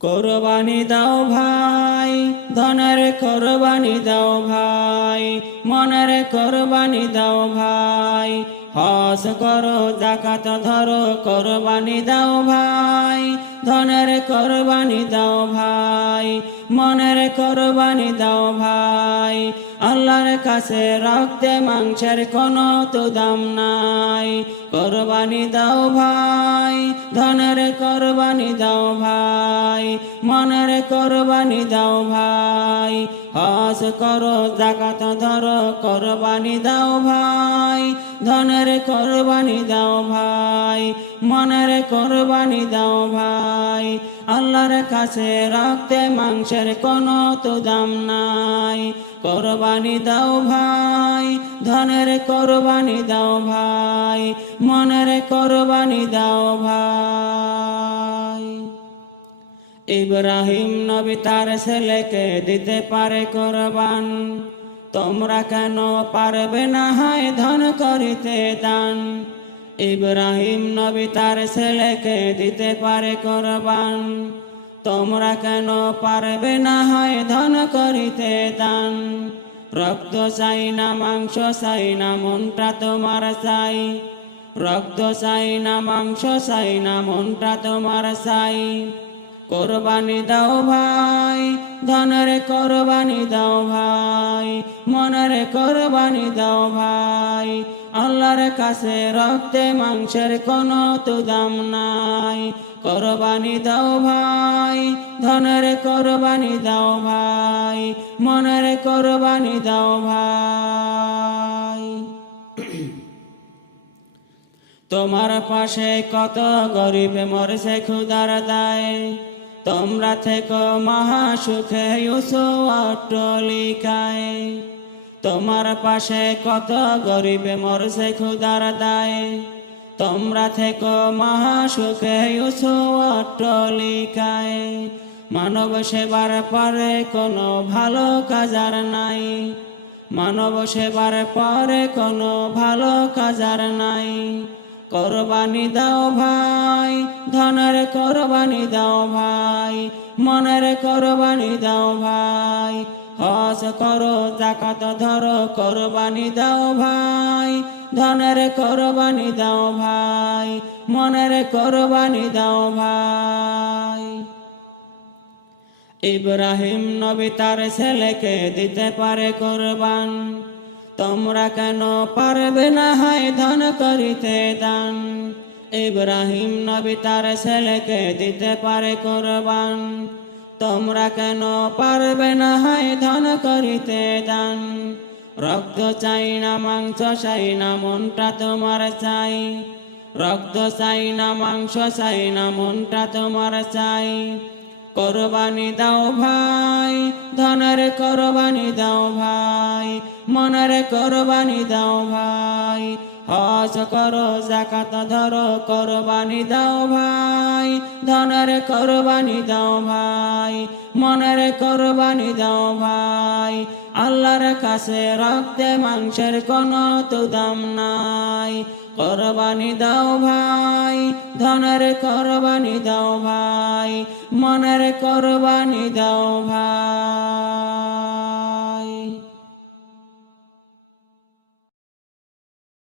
কোরবানি দাও ভাই, ধনের কোরবানি দাও ভাই, মনের কোরবানি দাও ভাই। হজ করো, যাকাত ধরো, কোরবানি দাও ভাই, ধনের কোরবানি দাও ভাই, মনের কোরবানি দাও ভাই। আল্লাহর কাছে রক্তে মাংসের কোনো তো দাম নাই। কোরবানি দাও ভাই, ধনের কোরবানি দাও ভাই, মনের কোরবানি দাও ভাই। হজ করো, যাকাত ধরো, কোরবানি দাও ভাই, ধনের কোরবানি দাও ভাই, মনের কোরবানি দাও ভাই। আল্লাহর কাছে রক্তে মাংসের কোনো তো দাম নাই। কোরবানি দাও ভাই, ধনের কোরবানি দাও ভাই, মনের কোরবানি দাও ভাই। ইব্রাহিম নবী তার ছেলেকে দিতে পারে কোরবান, তোমরা কেন পারবে না হায় ধন করিতে দান। ইব্রাহিম নবী তার ছেলেকে দিতে পারে কোরবান, তোমরা কেন পারবে না হয় ধন করিতে দান। রক্ত চাই না, মাংস চাই না, মনটা তোমার চাই। রক্ত চাই না, মাংস চাই না, মনটা তোমার চাই। কোরবানি দাও ভাই, ধনের কোরবানি দাও ভাই, মনের কোরবানি দাও ভাই। আল্লাহর কাছে রক্তে মাংসের কোনো তো দাম নাই। কোরবানি দাও ভাই, ধনের কোরবানি দাও ভাই, মনের কোরবানি দাও ভাই। তোমার পাশে কত গরিব মরছে ক্ষুধার দায়, তোমরা থেকো মহা সুখে অট্টালিকায়। তোমার পাশে কত গরিব মরছে ক্ষুধার দায়, তোমরা থেকো মহা সুখে অট্টালিকায়। মানব সেবার পরে কোনো ভালো কাজ আর নাই। মানব সেবার পরে কোনো ভালো কাজ আর নাই। কোরবানি দাও ভাই, ধনের কোরবানি দাও ভাই, মনের কোরবানি দাও ভাই। হজ করো, যাকাত ধরো, কোরবানি দাও ভাই, ধনের কোরবানি দাও ভাই, মনের কোরবানি দাও ভাই। ইব্রাহিম নবী তার ছেলেকে দিতে পারে কোরবান, তোমরা কেন পারবে না হয় ধন করিতে দান। ইব্রাহিম নবী তার ছেলেকে দিতে পারে কোরবান, তোমরা কেন পারবে না হয় ধন করিতে দান। রক্ত চাই না, মাংস চাই না, মনটা তোমার চাই। রক্ত চাই না, মাংস চাই না, মনটা তোমার চাই। কোরবানি দাও ভাই, ধনের কোরবানি দাও ভাই, মনের কোরবানি দাও ভাই। হজ করো, যাকাত ধরো, কোরবানি দাও ভাই, ধনের কোরবানি দাও ভাই, মনের কোরবানি দাও ভাই। আল্লাহর কাছে রক্তে মাংসের কোনো তো দাম নাই। কোরবানি দাও ভাই, ধনের কোরবানি দাও ভাই, মনের কোরবানি দাও ভাই।